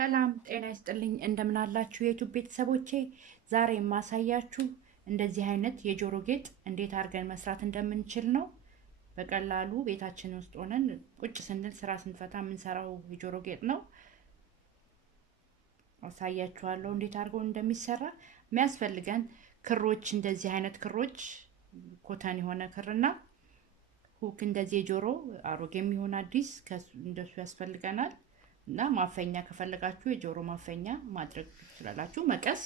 ሰላም ጤና ይስጥልኝ እንደምን አላችሁ የዩቲዩብ ቤተሰቦቼ። ዛሬ የማሳያችሁ እንደዚህ አይነት የጆሮ ጌጥ እንዴት አድርገን መስራት እንደምንችል ነው። በቀላሉ ቤታችን ውስጥ ሆነን ቁጭ ስንል ስራ ስንፈታ የምንሰራው የጆሮ ጌጥ ነው። አሳያችኋለሁ እንዴት አድርገው እንደሚሰራ። የሚያስፈልገን ክሮች እንደዚህ አይነት ክሮች ኮተን የሆነ ክርና ሁክ እንደዚህ የጆሮ አሮጌም ይሁን አዲስ እንደሱ ያስፈልገናል። እና ማፈኛ ከፈለጋችሁ የጆሮ ማፈኛ ማድረግ ትችላላችሁ። መቀስ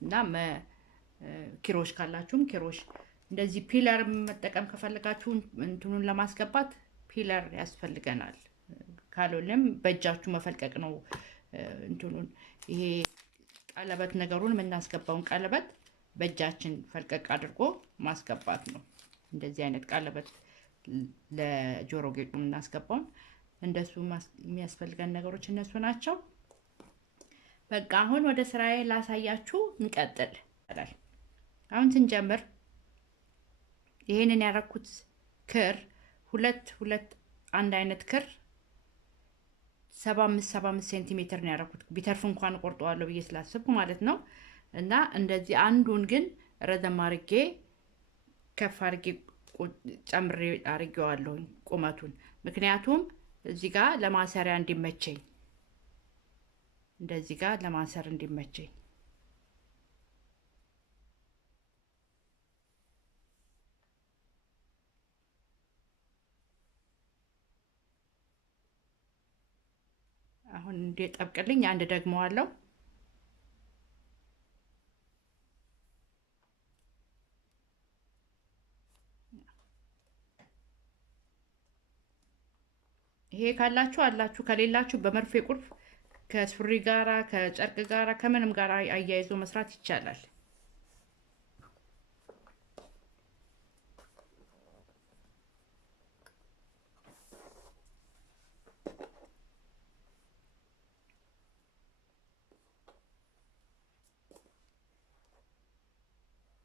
እና ኪሮሽ ካላችሁም ኪሮሽ። እንደዚህ ፒለር መጠቀም ከፈለጋችሁ እንትኑን ለማስገባት ፒለር ያስፈልገናል። ካልሆነም በእጃችሁ መፈልቀቅ ነው። እንትኑን ይሄ ቀለበት ነገሩን የምናስገባውን ቀለበት በእጃችን ፈልቀቅ አድርጎ ማስገባት ነው። እንደዚህ አይነት ቀለበት ለጆሮ ጌጡ የምናስገባውን እንደሱ የሚያስፈልገን ነገሮች እነሱ ናቸው። በቃ አሁን ወደ ስራዬ ላሳያችሁ እንቀጥል። አሁን ስንጀምር ይሄንን ያረኩት ክር ሁለት አንድ አይነት ክር 75 ሴንቲሜትር ነው ያረኩት። ቢተርፍ እንኳን ቆርጠዋለሁ ብዬ ስላሰብኩ ማለት ነው። እና እንደዚህ አንዱን ግን ረዘም አድርጌ ከፍ አድርጌ ጨምሬ አድርጌዋለሁ ቁመቱን። ምክንያቱም እዚህ ጋር ለማሰሪያ እንዲመቸኝ እንደዚህ ጋር ለማሰር እንዲመቸኝ አሁን እንዲጠብቅልኝ አንድ ደግመዋለሁ። ይሄ ካላችሁ አላችሁ፣ ከሌላችሁ በመርፌ ቁልፍ ከሱሪ ጋራ ከጨርቅ ጋራ ከምንም ጋራ አያይዞ መስራት ይቻላል።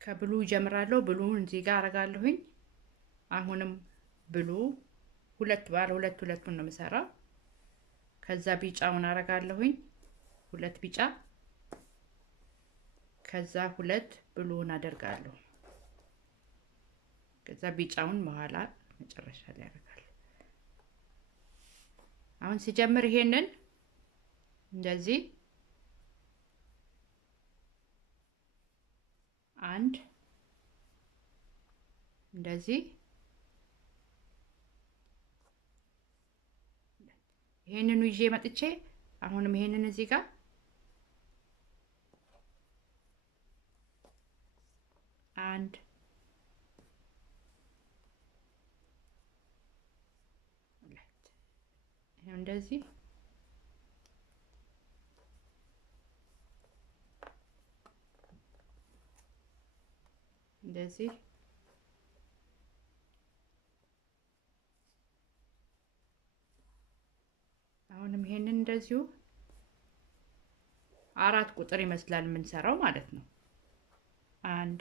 ከብሉ ጀምራለሁ። ብሉን እዚህ ጋር አረጋለሁኝ። አሁንም ብሉ ሁለት ሁለቱን ነው የምሰራው። ከዛ ቢጫውን አረጋለሁኝ፣ ሁለት ቢጫ። ከዛ ሁለት ብሉን አደርጋለሁ። ከዛ ቢጫውን መሀላ መጨረሻ ላይ አደርጋለሁ። አሁን ሲጀምር ይሄንን እንደዚህ አንድ እንደዚህ ይሄንን ይዤ መጥቼ አሁንም ይሄንን እዚህ ጋር አንድ ይሄው እንደዚህ እንደዚህ አሁንም ይሄንን እንደዚሁ አራት ቁጥር ይመስላል የምንሰራው ማለት ነው። አንድ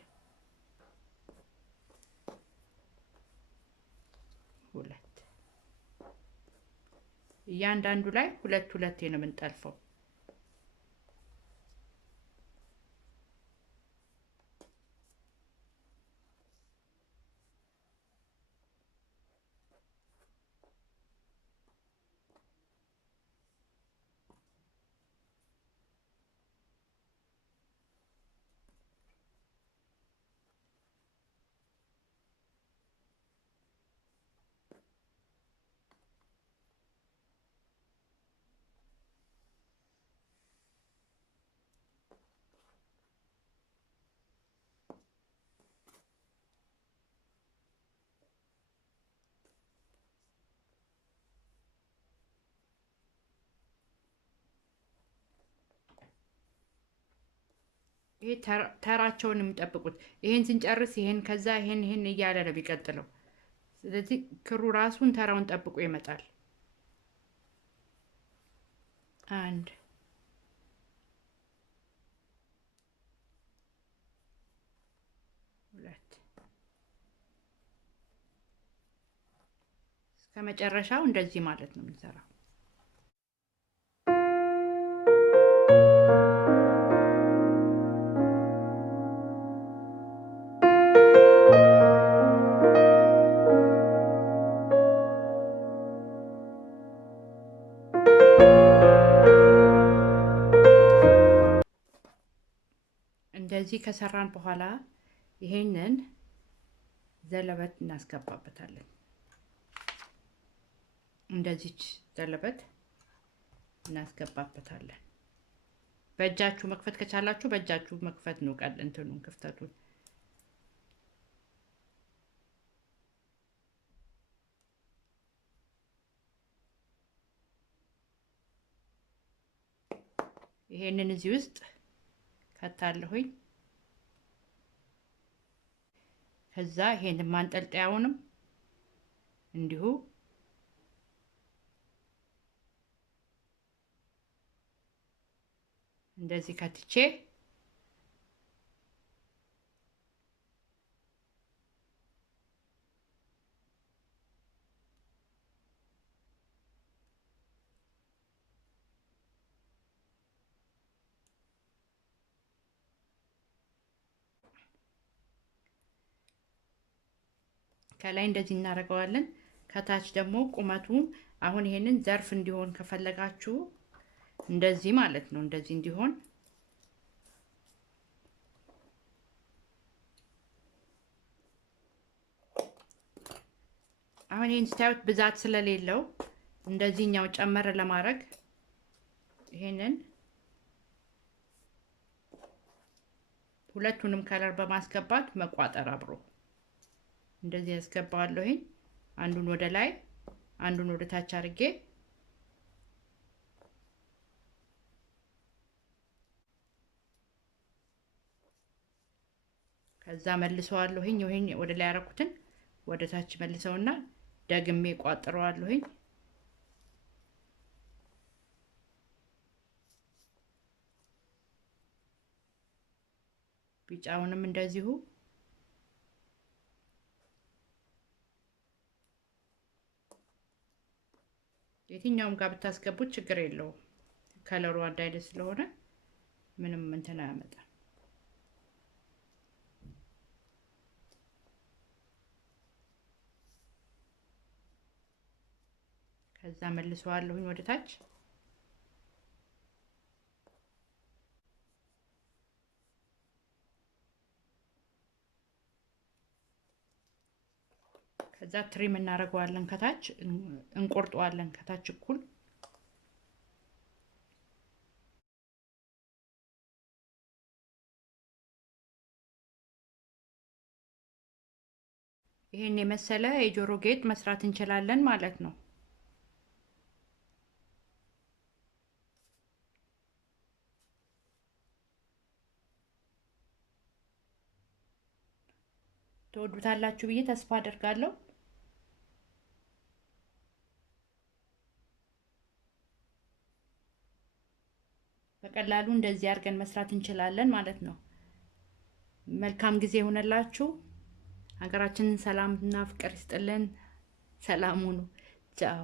ሁለት እያንዳንዱ ላይ ሁለት ነው የምንጠልፈው። ይሄ ተራቸውን የሚጠብቁት ይሄን ስንጨርስ ይሄን ከዛ ይሄን እያለ ነው የሚቀጥለው። ስለዚህ ክሩ ራሱን ተራውን ጠብቆ ይመጣል። አንድ ሁለት እስከ መጨረሻው እንደዚህ ማለት ነው የምንሰራው። እንደዚህ ከሰራን በኋላ ይሄንን ዘለበት እናስገባበታለን። እንደዚህ ዘለበት እናስገባበታለን። በእጃችሁ መክፈት ከቻላችሁ በእጃችሁ መክፈት ነው ቀል እንትኑን ክፍተቱን። ይሄንን እዚህ ውስጥ ከታለሁኝ። ከዛ ይሄንን ማንጠልጠያውንም እንዲሁ እንደዚህ ከትቼ ከላይ እንደዚህ እናደርገዋለን። ከታች ደግሞ ቁመቱን አሁን ይሄንን ዘርፍ እንዲሆን ከፈለጋችሁ እንደዚህ ማለት ነው። እንደዚህ እንዲሆን አሁን ይሄን ስታዩት ብዛት ስለሌለው እንደዚህኛው ጨመር ለማድረግ ይሄንን ሁለቱንም ከለር በማስገባት መቋጠር አብሮ እንደዚህ ያስገባዋለሁ። ይሄን አንዱን ወደ ላይ አንዱን ወደ ታች አድርጌ ከዛ መልሰዋለሁ። ይሄን ወደ ላይ ያረኩትን ወደ ታች መልሰውና ደግሜ ቋጥረዋለሁ። ቢጫውንም እንደዚሁ የትኛውም ጋር ብታስገቡት ችግር የለውም። ከለሩ አንድ አይነት ስለሆነ ምንም እንትን አያመጣም። ከዛ መልሰዋለሁኝ ወደ ታች ከዛ ትሪም እናደርገዋለን። ከታች እንቆርጠዋለን ከታች እኩል ይሄን የመሰለ የጆሮ ጌጥ መስራት እንችላለን ማለት ነው። ተወዱታላችሁ ብዬ ተስፋ አደርጋለሁ። በቀላሉ እንደዚህ አድርገን መስራት እንችላለን ማለት ነው። መልካም ጊዜ ይሁንላችሁ። ሀገራችንን ሰላምና ፍቅር ይስጥልን። ሰላም ሁኑ። ቻው።